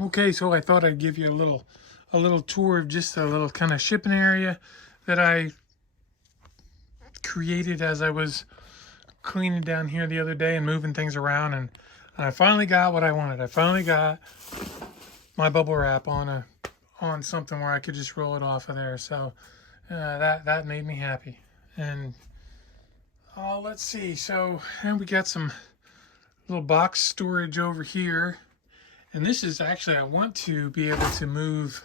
Okay, so I thought I'd give you a little tour of just a little kind of shipping area that I created as I was cleaning down here the other day and moving things around, and I finally got what I wanted. I finally got my bubble wrap on something where I could just roll it off of there. So that made me happy. And let's see. So and we got some little box storage over here. And this is actually, I want to be able to move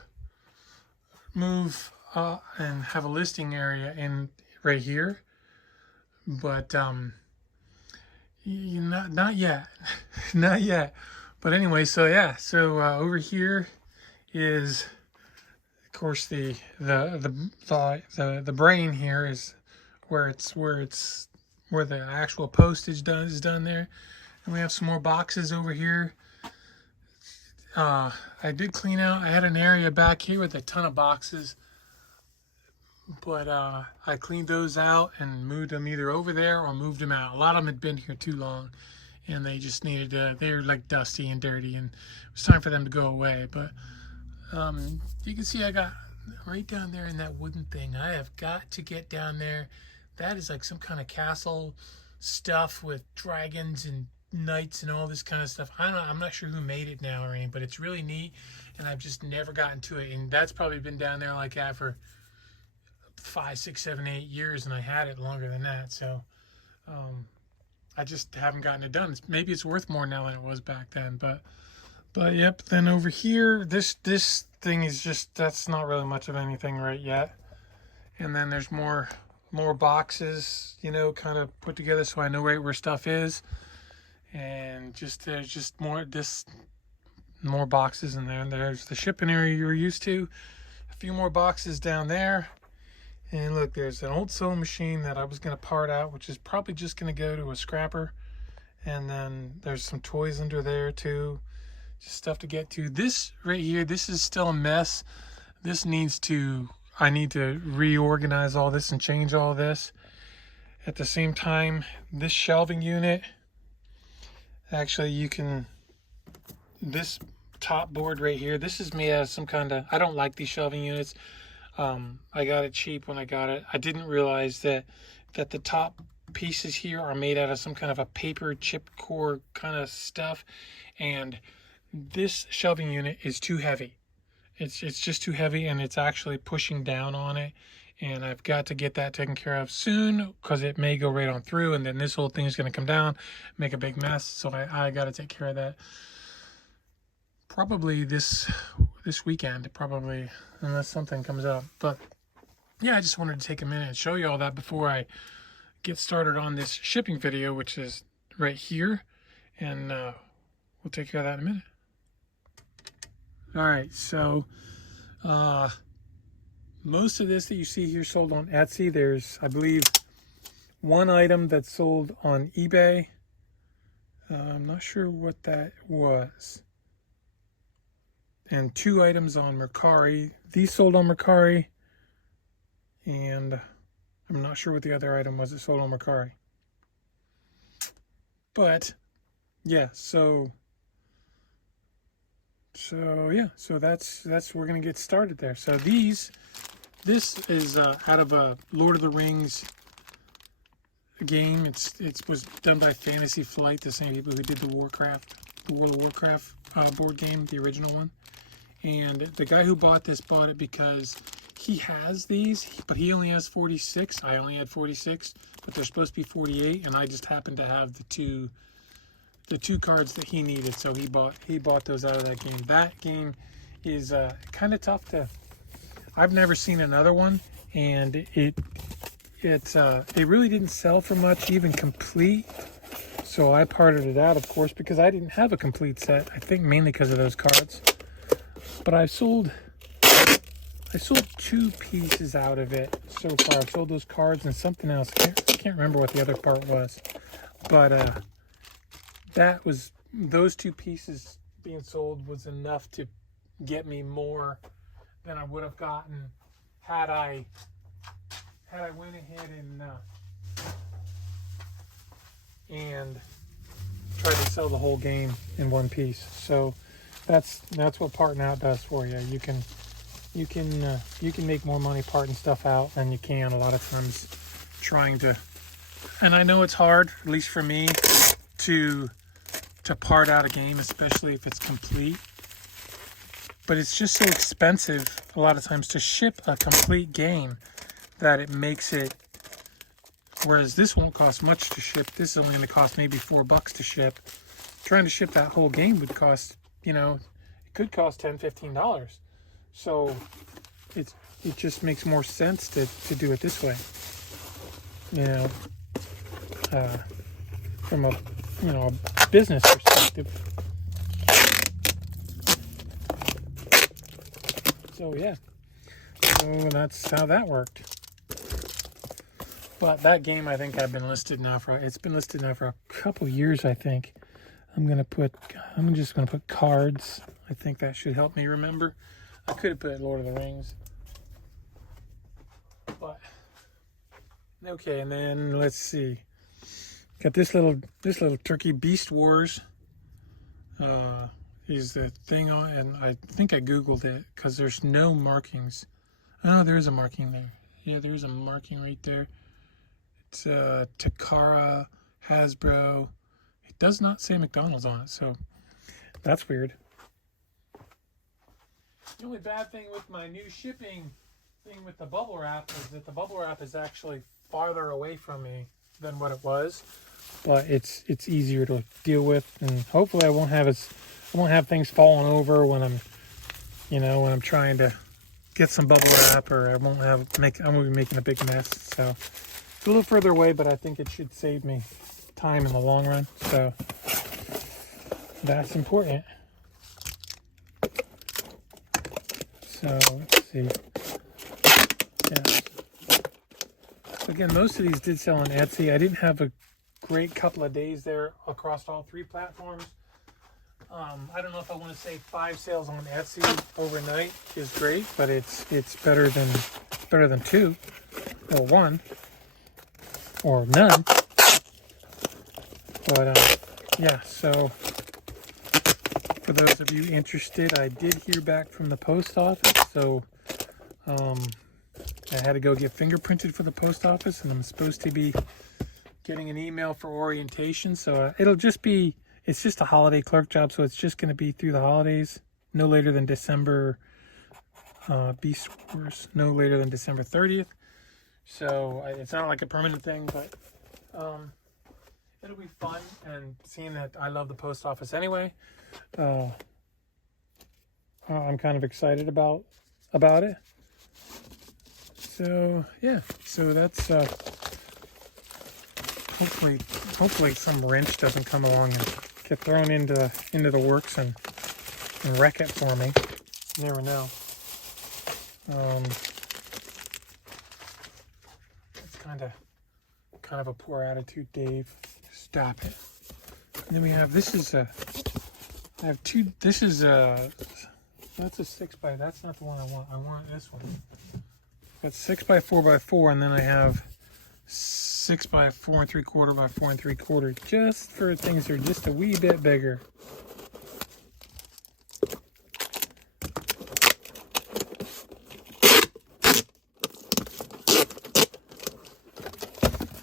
and have a listing area in right here, but not yet, not yet. But anyway, so yeah, so over here is, of course, the brain here is where the actual postage is done there, and we have some more boxes over here. I did clean out. I had an area back here with a ton of boxes, but I cleaned those out and moved them either over there or moved them out. A lot of them had been here too long, and they just needed they were like dusty and dirty, and it was time for them to go away. But you can see I got right down there in that wooden thing. I have got to get down there. That is like some kind of castle stuff with dragons and knights and all this kind of stuff. I'm not sure who made it now or anything, but it's really neat, and I've just never gotten to it. And that's probably been down there like that for 5, 6, 7, 8 years, and I had it longer than that. So I just haven't gotten it done. Maybe it's worth more now than it was back then. But yep. Then over here, this thing is just, that's not really much of anything right yet. And then there's more boxes, kind of put together so I know right where stuff is. And there's just more boxes in there. And there's the shipping area you're used to. A few more boxes down there. And look, there's an old sewing machine that I was going to part out, which is probably just going to go to a scrapper. And then there's some toys under there too. Just stuff to get to. This right here, this is still a mess. I need to reorganize all this and change all this. At the same time, this shelving unit, actually, this top board right here, this is made out of some kind of, I don't like these shelving units. I got it cheap when I got it. I didn't realize that the top pieces here are made out of some kind of a paper chip core kind of stuff. And this shelving unit is too heavy. It's just too heavy, and it's actually pushing down on it. And I've got to get that taken care of soon, because it may go right on through, and then this whole thing is going to come down, make a big mess. So I got to take care of that. Probably this weekend, probably, unless something comes up. But yeah, I just wanted to take a minute and show you all that before I get started on this shipping video, which is right here. And we'll take care of that in a minute. All right, so most of this that you see here sold on Etsy. There's, I believe, one item that's sold on eBay. I'm not sure what that was. And 2 items on Mercari. These sold on Mercari. And I'm not sure what the other item was that sold on Mercari. But yeah, so yeah, so that's we're gonna get started there. So this is out of a Lord of the Rings game. It was done by Fantasy Flight, the same people who did the World of Warcraft board game, the original one. And the guy who bought it because he has these, but he only has 46. I only had 46, but they're supposed to be 48, and I just happened to have the two cards that he needed, so he bought those out of that game. That game is kind of tough to. I've never seen another one, and it really didn't sell for much, even complete. So I parted it out, of course, because I didn't have a complete set. I think mainly because of those cards. But I sold 2 pieces out of it so far. I sold those cards and something else. I can't remember what the other part was, but that was, those 2 pieces being sold was enough to get me more than I would have gotten had I went ahead and tried to sell the whole game in one piece. So that's what parting out does for you. You can make more money parting stuff out than you can a lot of times trying to. And I know it's hard, at least for me, to part out a game, especially if it's complete. But it's just so expensive a lot of times to ship a complete game that it makes it. Whereas this won't cost much to ship. This is only going to cost maybe $4 to ship. Trying to ship that whole game would cost, it could cost $10, $15. So it just makes more sense to do it this way. From a business perspective. So yeah, so that's how that worked. But that game, I think, it's been listed now for a couple years. I think I'm just gonna put cards. I think that should help me remember. I could have put Lord of the Rings, but okay. And then let's see. Got this little turkey, Beast Wars. Is the thing on, and I think I googled it because there's no markings. Oh, there is a marking there. Yeah, there is a marking right there. It's Takara, Hasbro. It does not say McDonald's on it, so that's weird. The only bad thing with my new shipping thing with the bubble wrap is that the bubble wrap is actually farther away from me than what it was, but it's easier to deal with, and hopefully I won't have things falling over when I'm trying to get some bubble wrap, or I won't be making a big mess. So it's a little further away, but I think it should save me time in the long run. So that's important. So let's see. Yeah. So again, most of these did sell on Etsy. I didn't have a great couple of days there across all three platforms. I don't know if I want to say 5 sales on Etsy overnight is great, but it's better than 2 or 1 or none. But yeah, so for those of you interested, I did hear back from the post office, so I had to go get fingerprinted for the post office, and I'm supposed to be getting an email for orientation. So it's just a holiday clerk job, so it's just going to be through the holidays, no later than December. Beast Wars, no later than December 30th. So it's not like a permanent thing, but it'll be fun. And seeing that I love the post office anyway, I'm kind of excited about it. So yeah, so that's hopefully some wrench doesn't come along and get thrown into the works and wreck it for me. You never know. It's kind of a poor attitude, Dave. Stop it. And then we have that's a 6x. That's not the one I want. I want this one. Got 6x4x4, and then I have 6x4 3/4 by 4 3/4, just for things that are just a wee bit bigger.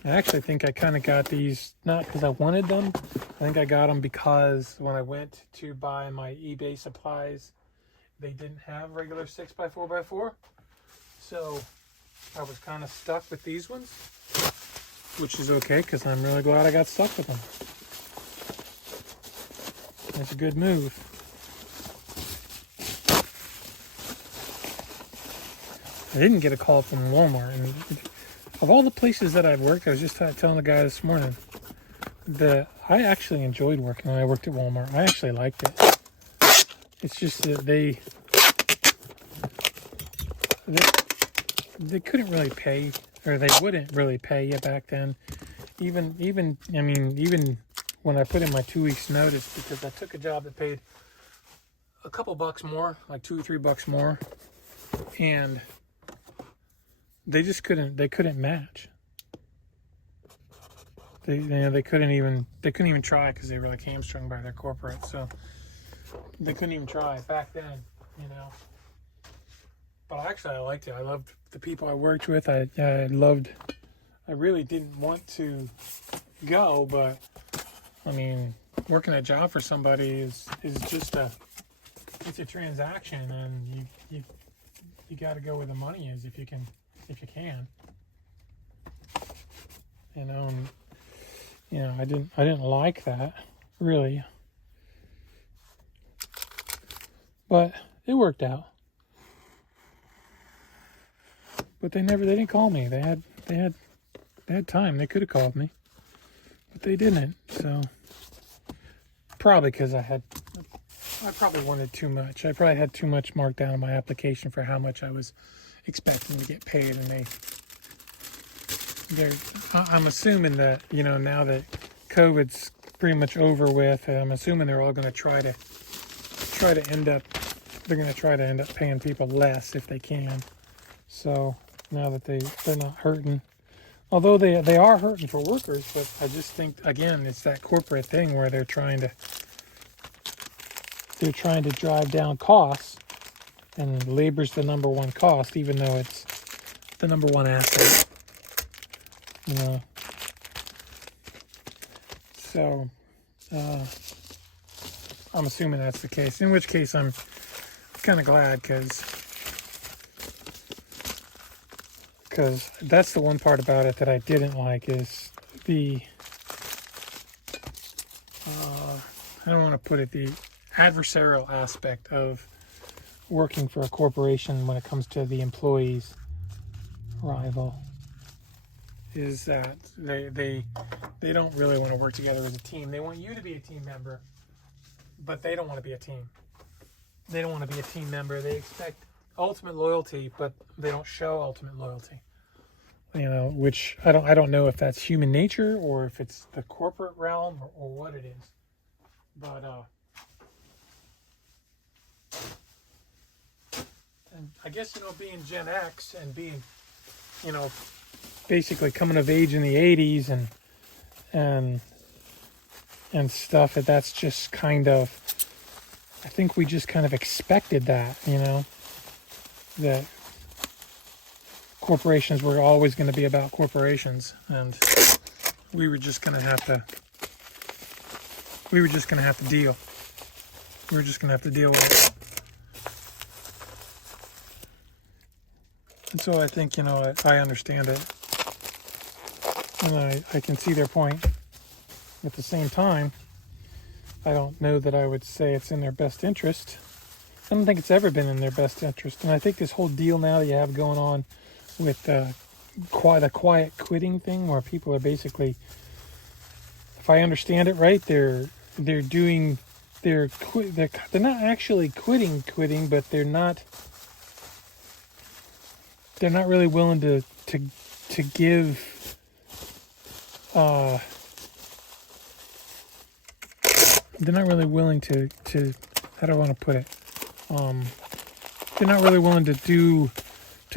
I actually think I kind of got these not because I wanted them. I think I got them because when I went to buy my eBay supplies, they didn't have regular 6x4x4. So I was kind of stuck with these ones, which is okay because I'm really glad I got stuck with them. It's a good move. I didn't get a call from Walmart, and of all the places that I've worked, I was just telling the guy this morning that I actually enjoyed working when I worked at Walmart. I actually liked it. It's just that they couldn't really pay, or they wouldn't really pay you back then. Even when I put in my 2 weeks notice, because I took a job that paid a couple bucks more, like $2 or $3 more, and they just couldn't match. They couldn't even try because they were like hamstrung by their corporate. So they couldn't even try it back then, you know. But actually, I liked it. I loved the people I worked with. I really didn't want to go, but I mean, working a job for somebody is just it's a transaction, and you got to go where the money is if you can. You know, and, you know, I didn't like that really, but it worked out. But they didn't call me. They had time. They could have called me, but they didn't. So probably because I probably wanted too much. I probably had too much marked down in my application for how much I was expecting to get paid, and I'm assuming that, you know, now that COVID's pretty much over with, I'm assuming they're all going to try to end up paying people less if they can. So now that they're not hurting, although they are hurting for workers, but I just think, again, it's that corporate thing where they're trying to drive down costs, and labor's the number one cost, even though it's the number one asset. You know, so I'm assuming that's the case. In which case, I'm kind of glad, because that's the one part about it that I didn't like, is the I don't want to put it, the adversarial aspect of working for a corporation when it comes to the employee's rival. Is that they don't really want to work together as a team. They want you to be a team member, but they don't want to be a team. They don't want to be a team member. They expect ultimate loyalty, but they don't show ultimate loyalty. You know, which I don't know if that's human nature or if it's the corporate realm or what it is. But and I guess, you know, being Gen X and being, you know, basically coming of age in the 80s and stuff, that's just kind of, I think we just kind of expected that, you know, that corporations were always going to be about corporations, and we were just going to have to deal. We were just going to have to deal with it. And so I think, you know, I understand it. And I can see their point. At the same time, I don't know that I would say it's in their best interest. I don't think it's ever been in their best interest. And I think this whole deal now that you have going on with the quiet quitting thing, where people are basically, if I understand it right, they're not actually quitting, but they're not really willing to give they're not really willing to how do I want to put it? They're not really willing to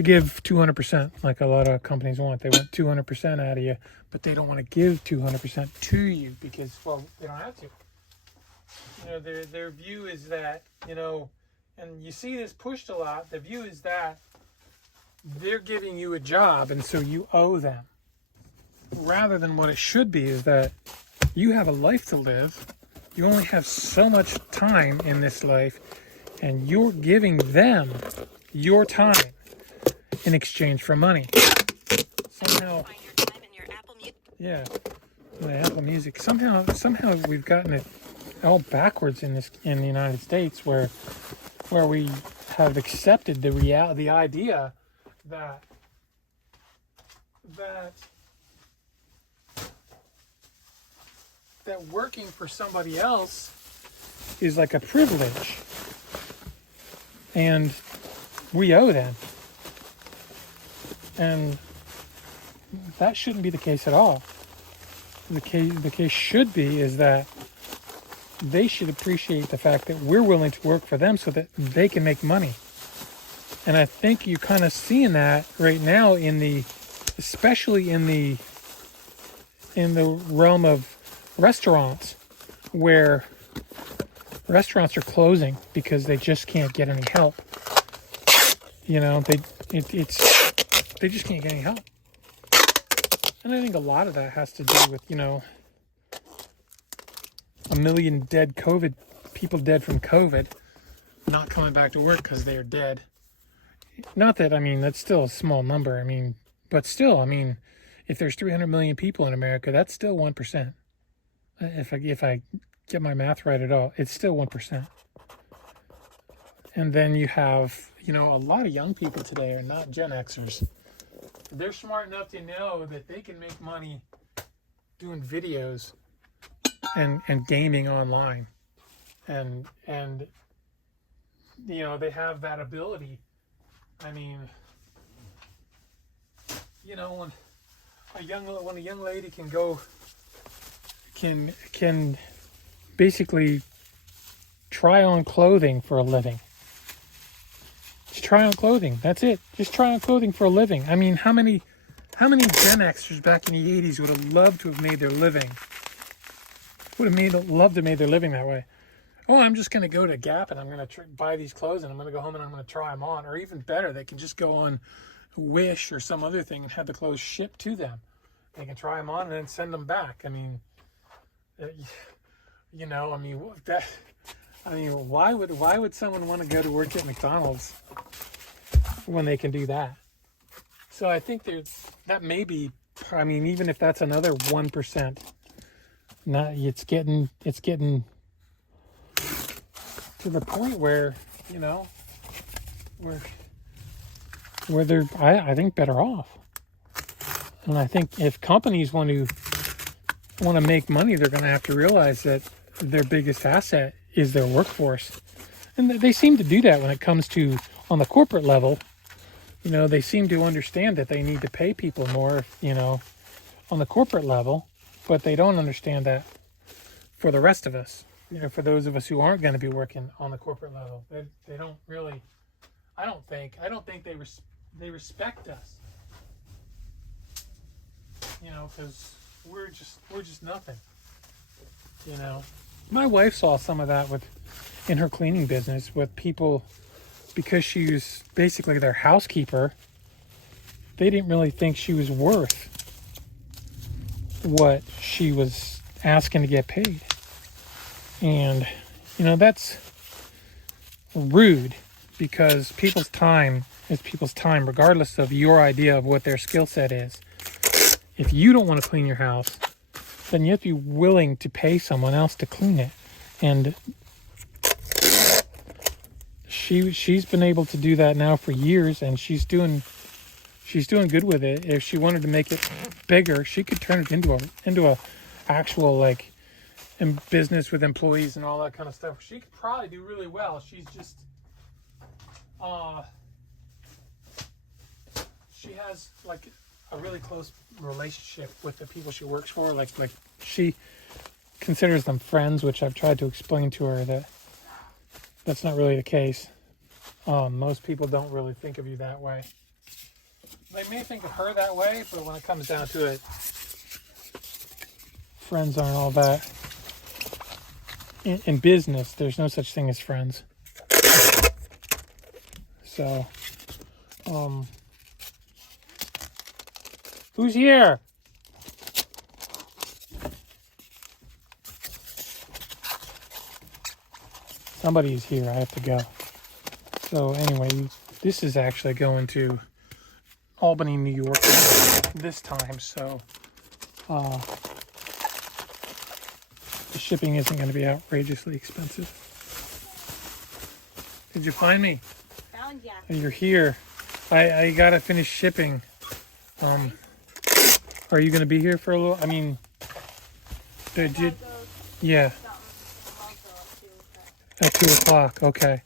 give 200% like a lot of companies want. They want 200% out of you, but they don't want to give 200% to you because, well, they don't have to. You know, their view is that, you know, and you see this pushed a lot, the view is that they're giving you a job and so you owe them. Rather than what it should be is that you have a life to live. You only have so much time in this life, and you're giving them your time in exchange for money. Somehow, yeah, my Apple Music. Somehow we've gotten it all backwards in the United States, where we have accepted the idea that working for somebody else is like a privilege, and we owe them. And that shouldn't be the case at all. The case should be is that they should appreciate the fact that we're willing to work for them so that they can make money. And I think you're kind of seeing that right now especially in the realm of restaurants, where Restaurants are closing because they just can't get any help. You know, they just can't get any help. And I think a lot of that has to do with, you know, 1 million dead people dead from COVID, not coming back to work because they're dead. Not that, I mean, that's still a small number. I mean, but still, I mean, if there's 300 million people in America, that's still 1%. If I get my math right at all, it's still 1%. And then you have, you know, a lot of young people today are not Gen Xers. They're smart enough to know that they can make money doing videos and gaming online. And you know, they have that ability. I mean, you know, when a young lady can basically try on clothing for a living. Just try on clothing. That's it. Just try on clothing for a living. I mean, how many Gen Xers back in the 80s would have loved to have made their living? Loved to have made their living that way. Oh, I'm just going to go to Gap and I'm going to buy these clothes and I'm going to go home and I'm going to try them on. Or even better, they can just go on Wish or some other thing and have the clothes shipped to them. They can try them on and then send them back. I mean, you know, why would someone want to go to work at McDonald's when they can do that? So I think that may be, I mean, even if that's another 1%, it's getting to the point where, you know, where they're, I think, better off. And I think if companies want to make money, they're going to have to realize that their biggest asset is their workforce. And they seem to do that when it comes to on the corporate level. You know, they seem to understand that they need to pay people more, you know, on the corporate level, but they don't understand that for the rest of us. You know, for those of us who aren't going to be working on the corporate level, they don't really. I don't think they respect us. You know, because we're just nothing. You know, my wife saw some of that in her cleaning business with people, because she was basically their housekeeper. They didn't really think she was worth what she was asking to get paid. And, you know, that's rude, because people's time is people's time, regardless of your idea of what their skill set is. If you don't want to clean your house, then you have to be willing to pay someone else to clean it. And she's been able to do that now for years, and she's doing good with it. If she wanted to make it bigger, she could turn it into a actual, like, in business with employees and all that kind of stuff. She could probably do really well. She's just she has like a really close relationship with the people she works for. Like she considers them friends, which I've tried to explain to her that that's not really the case. Most people don't really think of you that way. They may think of her that way, but when it comes down to it, friends aren't all that. In business, there's no such thing as friends. So, who's here? Somebody's here. I have to go. So anyway, this is actually going to Albany, New York this time. So, the shipping isn't going to be outrageously expensive. Did you find me? Found ya. You're here. I got to finish shipping. Are you going to be here for a little? I mean, yeah. At 2 o'clock. Okay.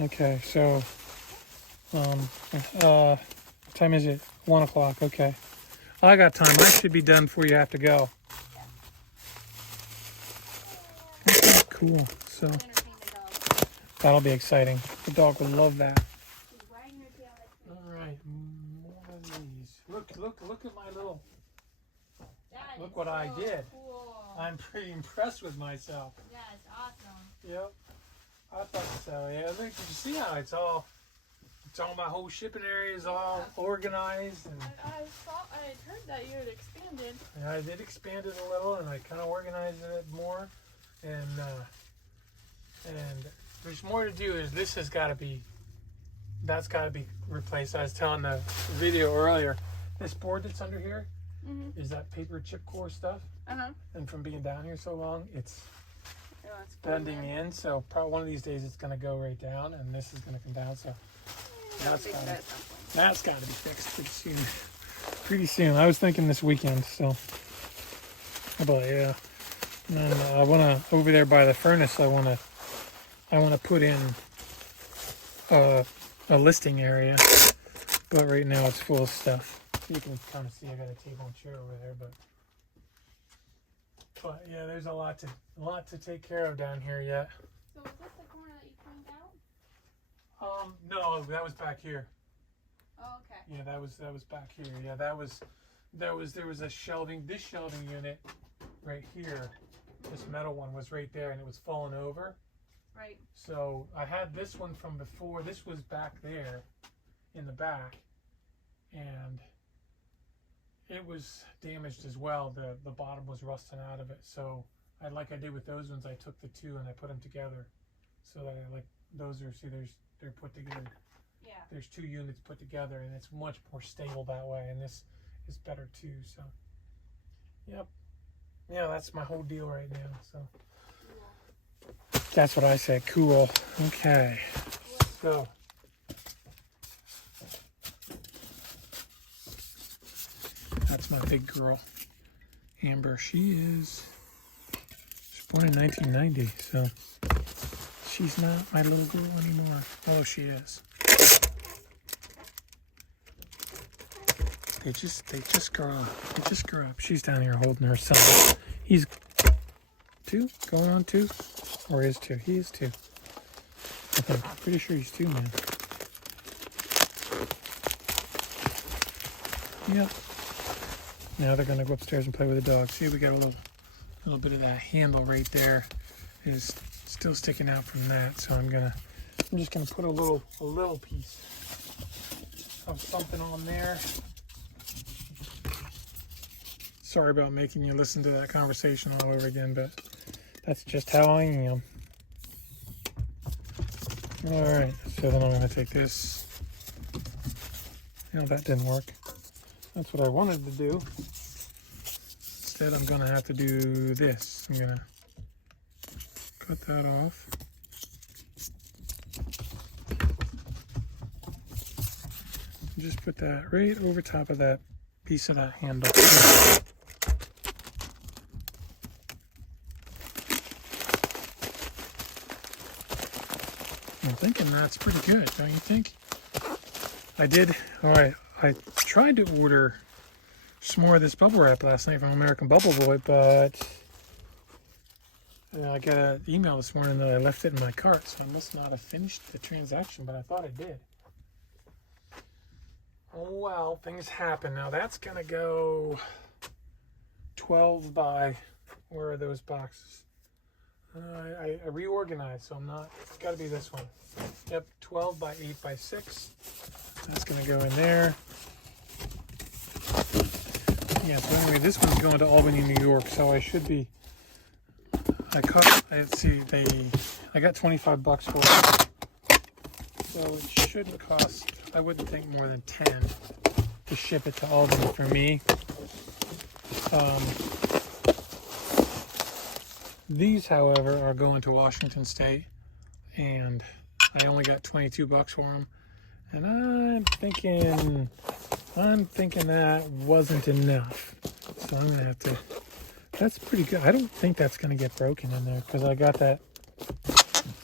Okay. So, what time is it? 1 o'clock. Okay. I got time. I should be done before you have to go. Okay, cool. So that'll be exciting. The dog will love that. All right, more of these. Look at my little. Look what I did. Cool. I'm pretty impressed with myself. Yes, Yep. I thought so. Yeah. Look, did you see how it's all my whole shipping area is all organized and. I had heard that you had expanded. Yeah, I did expand it a little, and I kind of organized it more, and there's more to do. Is this has got to be, that's got to be replaced. I was telling the video earlier, this board that's under here is that paper chip core stuff, and from being down here so long, it's bending in. So probably one of these days it's going to go right down, and this is going to come down. So that's got to be fixed pretty soon. Pretty soon. I was thinking this weekend. So, but yeah, and then I want to over there by the furnace. I want to put in a listing area, but right now it's full of stuff. You can kind of see I got a table and chair over there, but yeah, there's a lot to take care of down here yet. So is this the corner that you cleaned out? No, that was back here. Oh, okay. Yeah, that was back here. Yeah, there was a shelving. This shelving unit right here, this metal one was right there, and it was falling over. Right. So I had this one from before. This was back there in the back, and it was damaged as well. The bottom was rusting out of it. So like I did with those ones, I took the two and I put them together, so that those are they're put together. Yeah. There's two units put together, and it's much more stable that way. And this is better too. So, yep. Yeah, that's my whole deal right now. So. That's what I said. Cool. Okay. So. That's my big girl, Amber. She's born in 1990, so she's not my little girl anymore. Oh, she is. They just grow up. They just grow up. She's down here holding her son. He's 2, going on 2. Or is 2? He is 2. I think. I'm pretty sure he's 2, man. Yep. Now they're gonna go upstairs and play with the dog. See, we got a little bit of that handle right there is still sticking out from that. So I'm just gonna put a little piece of something on there. Sorry about making you listen to that conversation all over again, but that's just how I am. Alright, so then I'm going to take this. That didn't work. That's what I wanted to do. Instead, I'm going to have to do this. I'm going to cut that off. Just put that right over top of that piece of that handle. I'm thinking that's pretty good, don't you think? I did. Alright, I tried to order some more of this bubble wrap last night from American Bubble Boy, but I got an email this morning that I left it in my cart, so I must not have finished the transaction, but I thought I did. Oh well, things happen. Now that's going to go 12 by, where are those boxes? I reorganized, so I'm not, it's got to be this one. Yep, 12 by 8 by 6. That's going to go in there. Yeah, so anyway, this one's going to Albany, New York, so I should be, I got $25 for it. So it shouldn't cost, I wouldn't think more than 10 to ship it to Albany for me. These, however, are going to Washington State, and I only got $22 for them. And I'm thinking that wasn't enough. So I'm gonna have to. That's pretty good. I don't think that's gonna get broken in there because I got that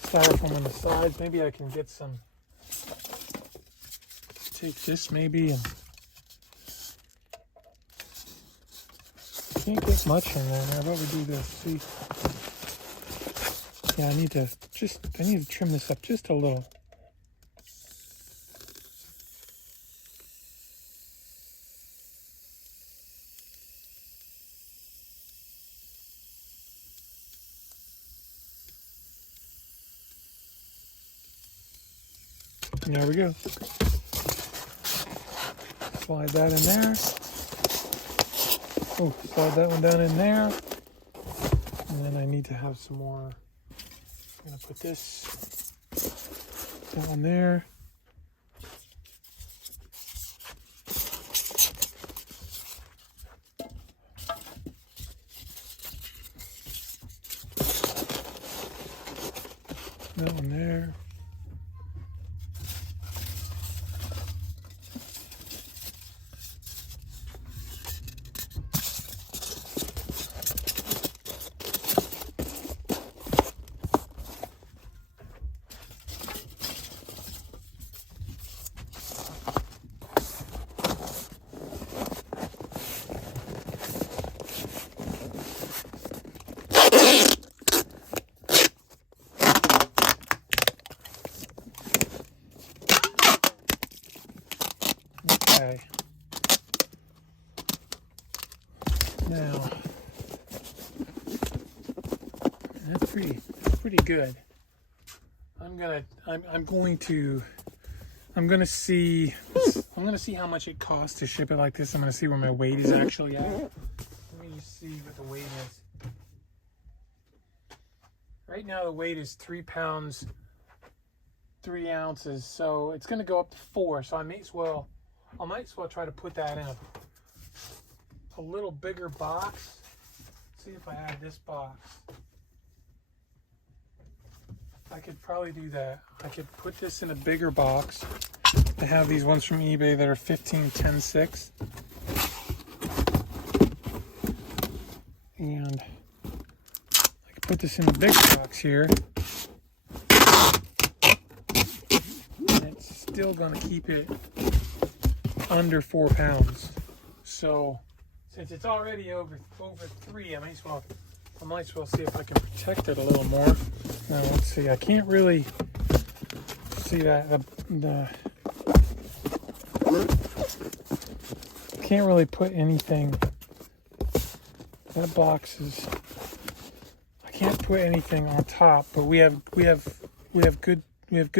styrofoam on the sides. Maybe I can get some. Take this maybe and. Can't get much in there. How about we do this? See. Yeah, I need to trim this up just a little. There we go. Slide that in there. Oh, slide that one down in there. And then I need to have some more. I'm going to put this down there. That one there. Okay. Now that's pretty good. I'm gonna see how much it costs to ship it like this. I'm gonna see where my weight is actually at. Let me just see what the weight is. Right now the weight is 3 pounds 3 ounces, so it's gonna go up to 4. So I might as well try to put that in a little bigger box. See if I have this box. I could probably do that. I could put this in a bigger box. I have these ones from eBay that are 15, 10, 6. And I could put this in a big box here. And it's still gonna keep it under 4 pounds. So since it's already over 3, I might as well see if I can protect it a little more. Now let's see. I can't really see that can't really put anything. That box is. I can't put anything on top, but we have good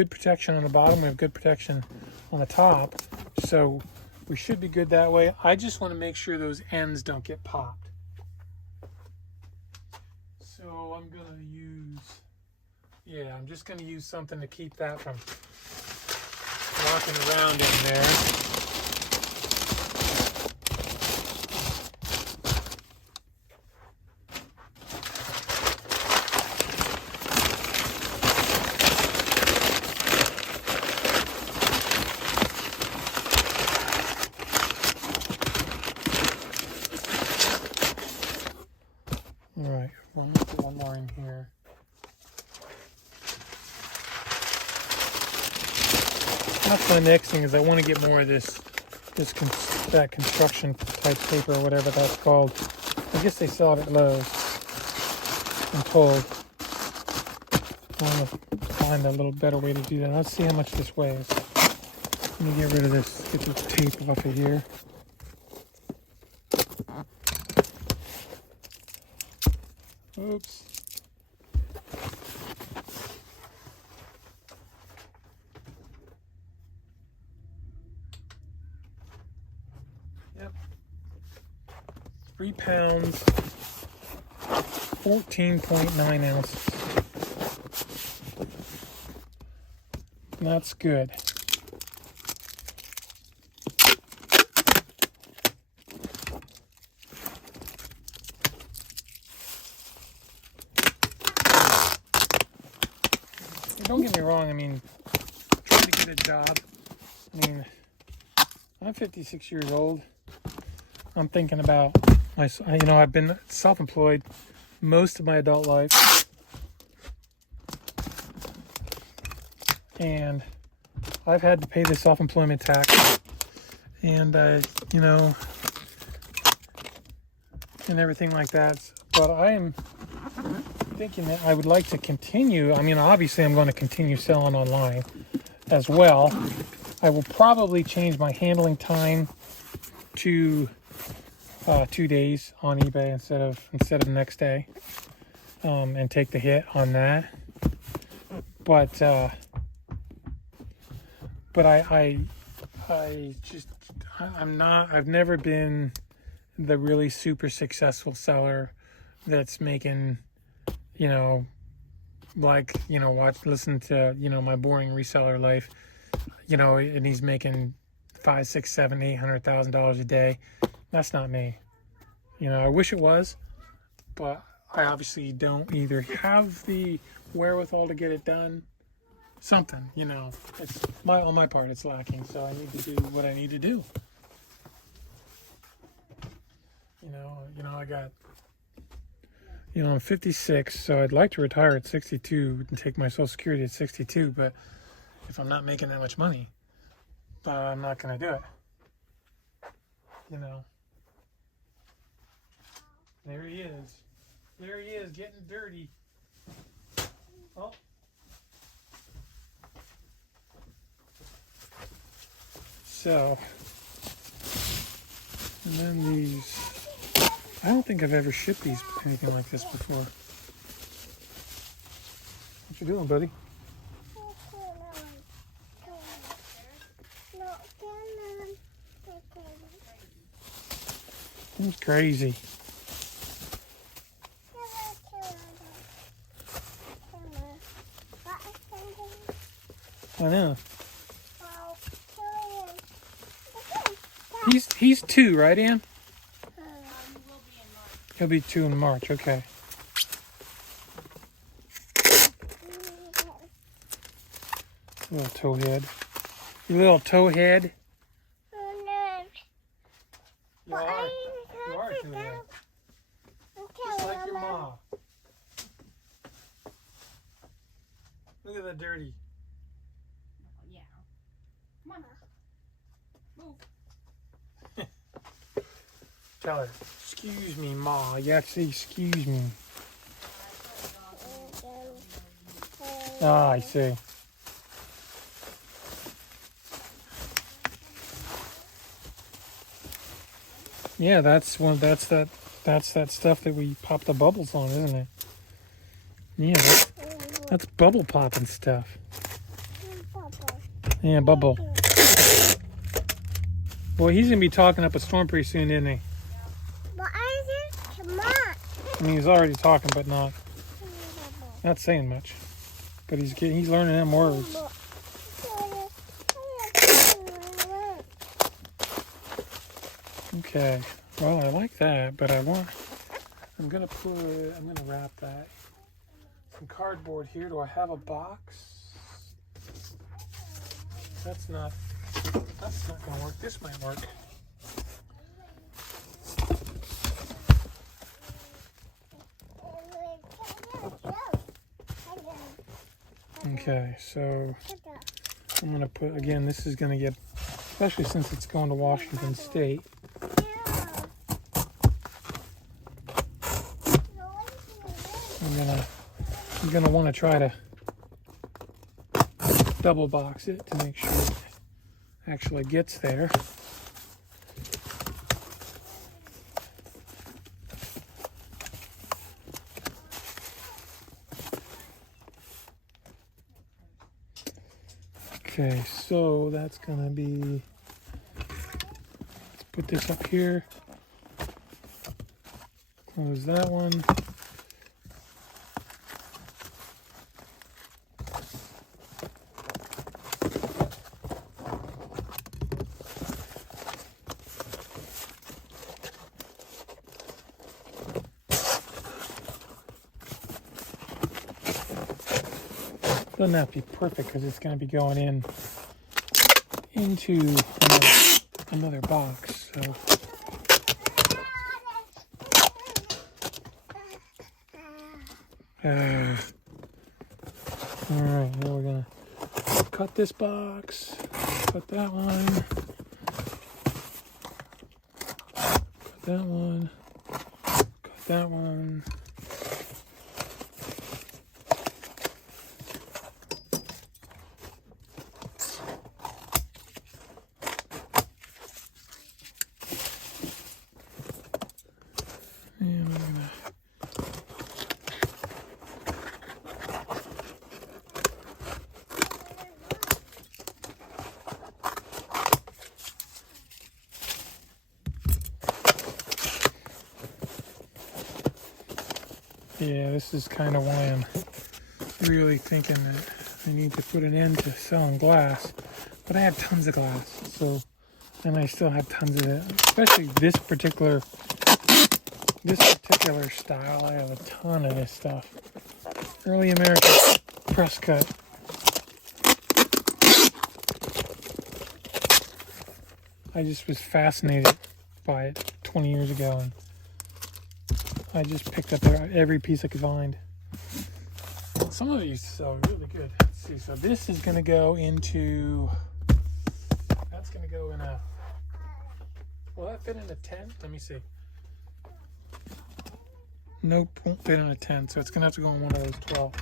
protection on the bottom. We have good protection on the top, so we should be good that way. I just want to make sure those ends don't get popped. So I'm gonna I'm just gonna use something to keep that from rocking around in there. All right, we'll put one more in here. That's my next thing, is I want to get more of that construction type paper or whatever that's called. I guess they sell it at Lowe's, I'm told. I want to find a little better way to do that. Let's see how much this weighs. Let me get rid of this, get this tape off of here. Oops. Yep. 3 pounds, 14.9 ounces. That's good. Don't get me wrong, I mean, trying to get a job, I mean, I'm 56 years old. I'm thinking about I've been self-employed most of my adult life. And I've had to pay the self-employment tax. And, and everything like that. But I am thinking that I would like to continue. I mean, obviously I'm going to continue selling online as well. I will probably change my handling time to 2 days on eBay instead of the next day, and take the hit on that. But but I've never been the really super successful seller that's making, listen to, my boring reseller life, and he's making $500,000, $600,000, $700,000, $800,000 a day. That's not me. I wish it was, but I obviously don't either have the wherewithal to get it done. Something, it's on my part, it's lacking. So I need to do what I need to do. I got, I'm 56, so I'd like to retire at 62 and take my Social Security at 62. But if I'm not making that much money, I'm not going to do it. There he is. There he is, getting dirty. Oh. So, and then these, I don't think I've ever shipped these anything like this before. What you doing, buddy? That's crazy. I know. He's 2, right, Ann? He'll be 2 in March. Okay. Little towhead. You little towhead. You are a towhead. Just like your mom. Look at that dirty. Yeah. Come on. Move. Tell her, excuse me, Ma. You have to say, excuse me. Ah, I see. Yeah, that's that stuff that we pop the bubbles on, isn't it? Yeah, that's bubble popping stuff. Yeah, bubble. Well, he's gonna be talking up a storm pretty soon, isn't he? I mean, he's already talking, but not saying much. But he's learning them words. Okay. Well, I like that, but I'm gonna wrap that. Some cardboard here. Do I have a box? That's not gonna work. This might work. Okay, so I'm gonna put, again, this is gonna get, especially since it's going to Washington State. I'm gonna want to try to double box it to make sure it actually gets there. Okay, so that's gonna be, let's put this up here. Close that one. Doesn't have to be perfect because it's going to be going into another box. So all right, now we're gonna cut this box, cut that one, cut that one, cut that one. Yeah, this is kind of why I'm really thinking that I need to put an end to selling glass. But I have tons of glass, so, and I still have tons of it, especially this particular style. I have a ton of this stuff. Early American press cut. I just was fascinated by it 20 years ago, and I just picked up every piece I could find. Some of it used to sell really good. Let's see, so this is going to go into, that's going to go in a, will that fit in a tent? Let me see. Nope, won't fit in a tent, so it's going to have to go in one of those 12s.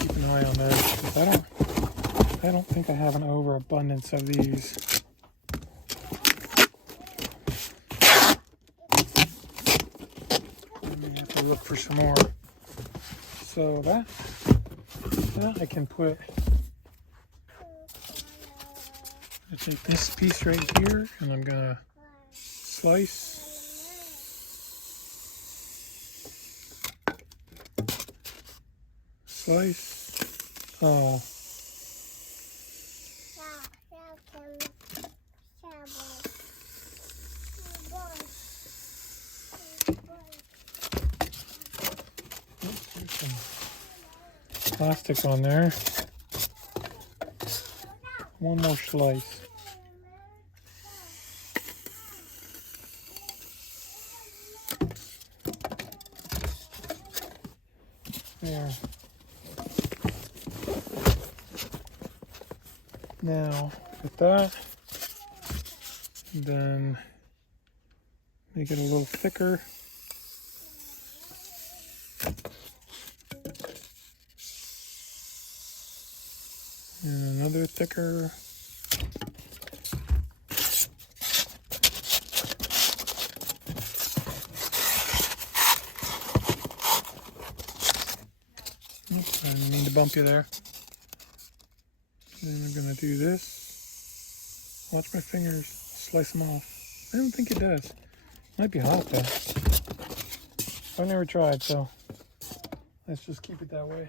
Keep an eye on those, because I don't think I have an overabundance of these. I have to look for some more. So that I can put. I take this piece right here, and I'm gonna slice. Oh. There's some plastic on there. One more slice. There. Now, with that, then make it a little thicker. And another thicker. Oops, I didn't mean to bump you there. Then we're going to do this. Watch my fingers slice them off. I don't think it does. Might be hot though. I've never tried, so let's just keep it that way.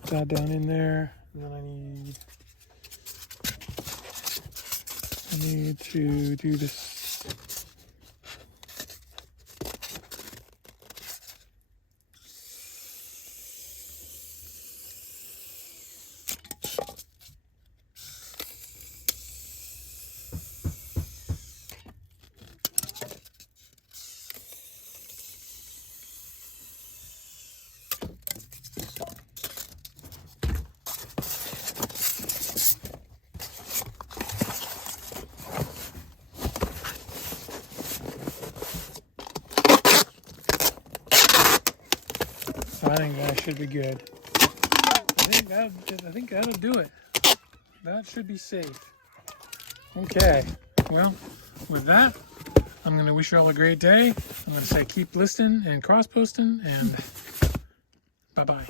Put that down in there. And then I need to do this. I think that should be good. I think that'll do it. That should be safe. Okay. Well, with that, I'm going to wish you all a great day. I'm going to say keep listening and cross-posting, and bye-bye.